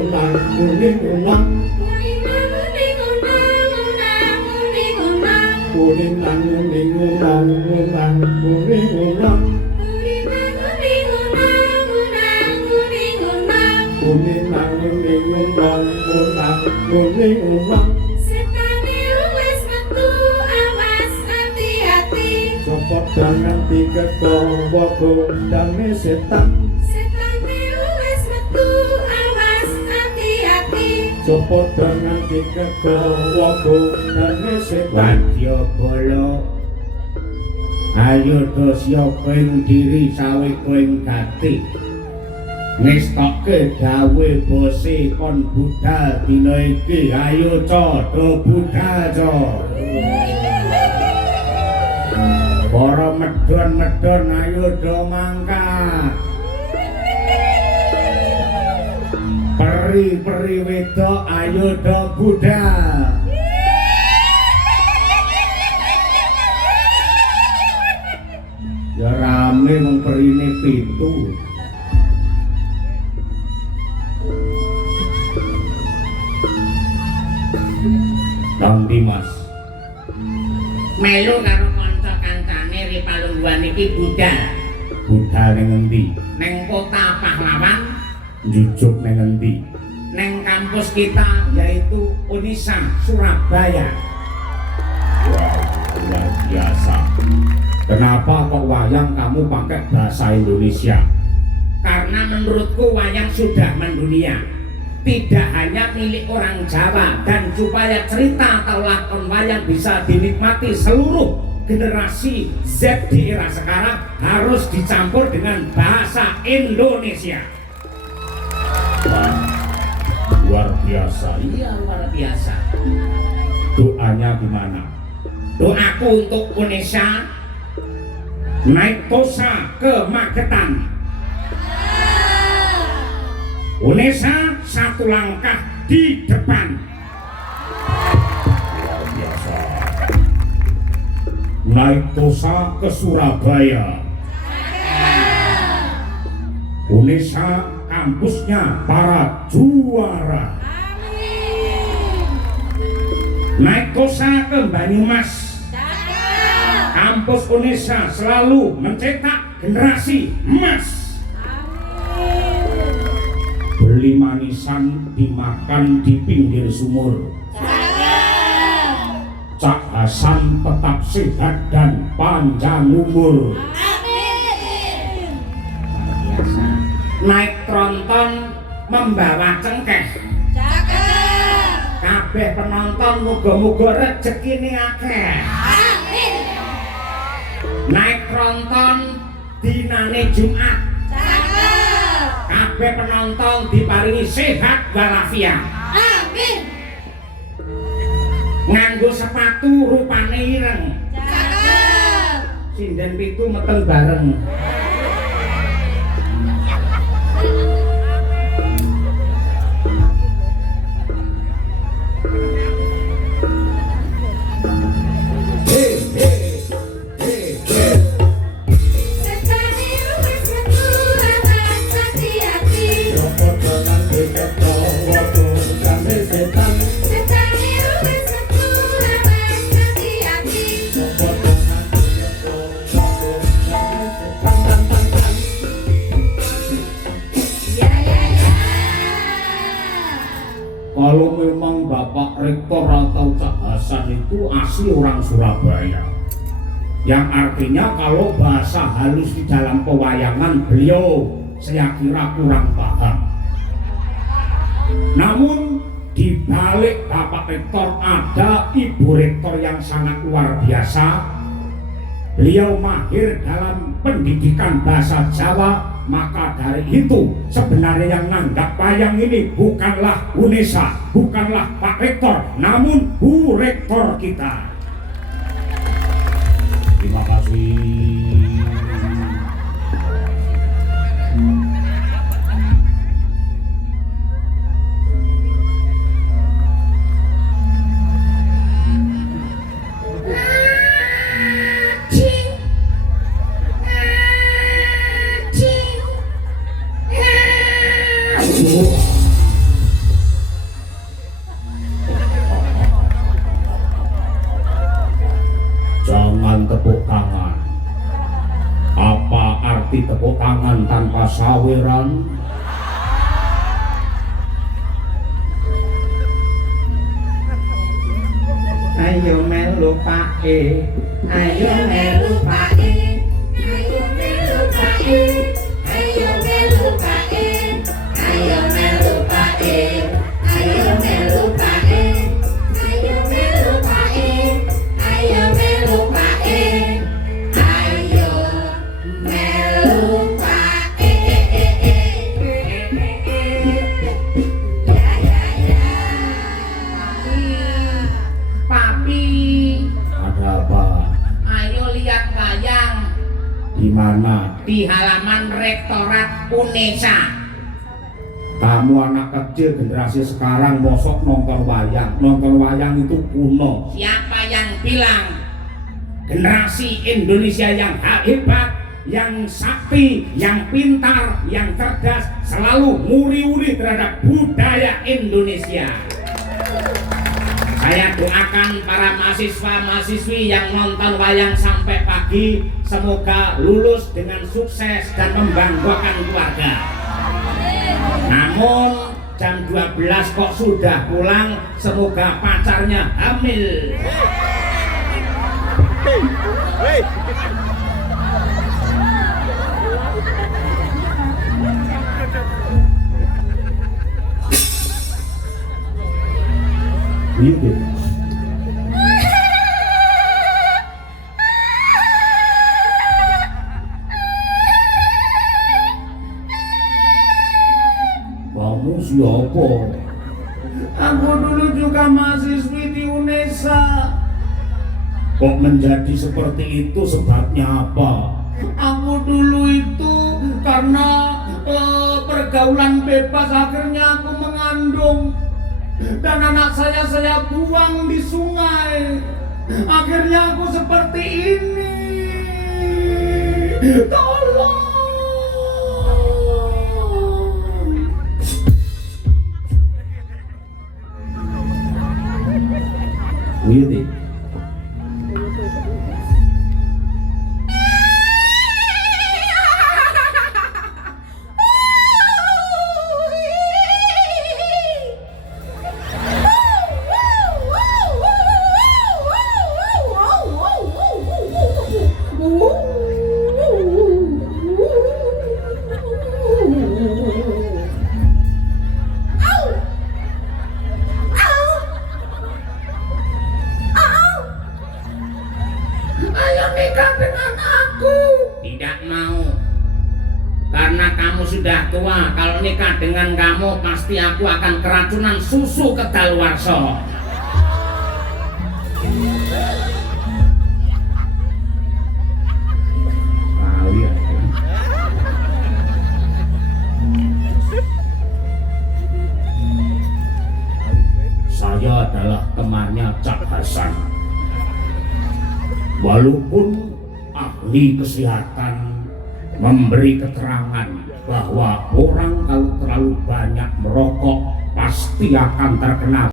unang kuning unang kuning nang kuning unang unang kuning unang kuning nang kuning unang unang kuning unang sopot dengan tiga bawa godangnya setan sopot dengan tiga bawa godangnya setan Wadya bala ayo do siapa ing diri sawe koeng gati ngestokke gawe bose kon budal dina iki ayo do budal co para medon-medon ayo do mangkat peri-peri wedok ayo do budal ya rame mung perine 7 Bang Dimas melu karo kanca-kancane Ripalungguhan iki budal. budal ning endi Neng kota pahlawan, njujuk ning endi neng kampus kita yaitu Unisan Surabaya. wow luar biasa kenapa kok wayang kamu pakai bahasa Indonesia Karena menurutku wayang sudah mendunia. Tidak hanya milik orang Jawa, dan supaya cerita atau lakon wayang bisa dinikmati seluruh generasi Z di era sekarang harus dicampur dengan bahasa Indonesia. Wah, luar biasa Iya, luar biasa. doanya gimana Doaku untuk Indonesia naik tosa ke Magetan. Indonesia satu langkah di depan. luar biasa naik tosa ke Surabaya Indonesia kampusnya para juara Naik tosa ke Banyumas. Kampus Indonesia selalu mencetak generasi emas. beli manisan dimakan di pinggir sumur Cak Hasan tetap sehat dan panjang umur Biasa. Naik tronton membawa cengkeh. Kabeh penonton muga-muga rezekine akeh. Naik tronton dinane Jumat. Kabeh penonton diparingi sehat walafiat. Nganggo sepatu rupane ireng. Sinden pitu meteng bareng. Kalau memang Bapak Rektor atau Cak Hasan itu asli orang Surabaya, yang artinya kalau bahasa halus di dalam pewayangan beliau saya kira kurang paham. Namun di balik Bapak Rektor ada Ibu Rektor yang sangat luar biasa. Beliau mahir dalam pendidikan bahasa Jawa. Maka dari itu sebenarnya yang nanggap wayang ini bukanlah Unesa, bukanlah Pak Rektor, namun Bu Rektor kita. Terima kasih. Pati tepuk tangan tanpa saweran. Ayo melu pake, ayo melu pake, ayo melu pake, ayo melu pake, ayo melu pake, ayo melu pake, ayo melu pake, ayo melu pake, ayo melu pake. Papi, Ada apa? ayo lihat wayang Di mana? di halaman Rektorat UNESA. Kamu anak kecil generasi sekarang mosok nonton wayang. Nonton wayang itu kuno. Siapa yang bilang generasi Indonesia yang hebat, yang sakti, yang pintar, yang cerdas, selalu muri-uri terhadap budaya Indonesia? Saya doakan para mahasiswa-mahasiswi yang nonton wayang sampai pagi, semoga lulus dengan sukses dan membanggakan keluarga. Namun jam 12 kok sudah pulang, semoga pacarnya hamil. Gitu. Kamu siapa? Aku dulu juga mahasiswi di UNESA. Kok menjadi seperti itu, sebabnya apa? Aku dulu itu karena pergaulan bebas, akhirnya aku mengandung. Dan anak saya buang di sungai. Akhirnya aku seperti ini. Tolong. Wih, Ayo nikah dengan aku. Tidak mau. Karena kamu sudah tua. Kalau nikah dengan kamu, pasti aku akan keracunan susu kedaluarsa. saya adalah temannya Cak Hasan. Walaupun ahli kesehatan memberi keterangan bahwa orang kalau terlalu banyak merokok pasti akan terkena